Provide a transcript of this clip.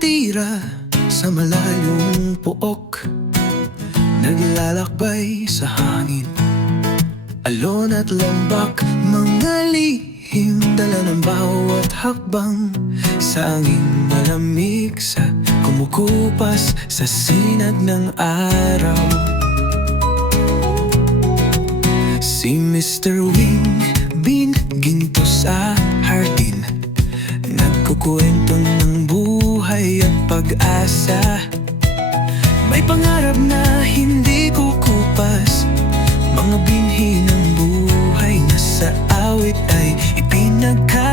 nakatira sa malayong pook, naglalakbay sa hangin, alon at lambak, mga lihim dala ng bawat hakbang. Sa angin malamig, sa kumukupas sa sinag ng araw. Si Mr. Wing Bin ginto sa hardin, nagkukwento ng buhay at pag-asa. May pangarap na hindi kukupas, mga binhi ng buhay na sa awit ay ipinagka